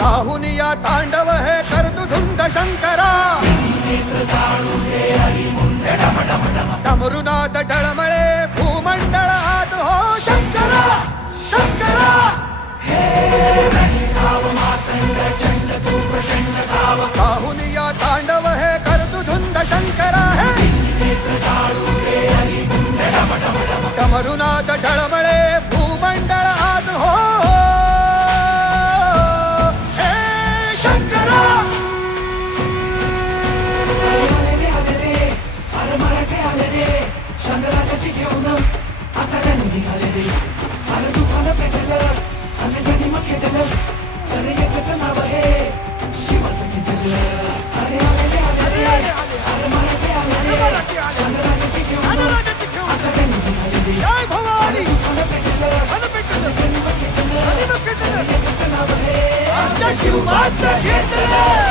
राहुनिया तांडव हे करतु धुंद शंकरा डमरुनाथ डळमळे भूमंडळ आत हो शंकरा शंकरा राहुनिया तांडव हे करतु धुंद शंकरा हे डमरुनाथ डळमळे भूमंडळ आत हो शंकराची घेऊन आता रण निघाले रे. अरे तुफान पेटलं आणि गणिम खेटलं. अरे एकच नाव आहे शिवाचं घेतलं. अरे आले रे अरे मराठे आले रे. शंकराची घेऊन आता रण निघाले रे. अरे तुफान पेटलं आणि गणिम खेटलं. अरे एकच नाव आहे शिवाचं घेतलं.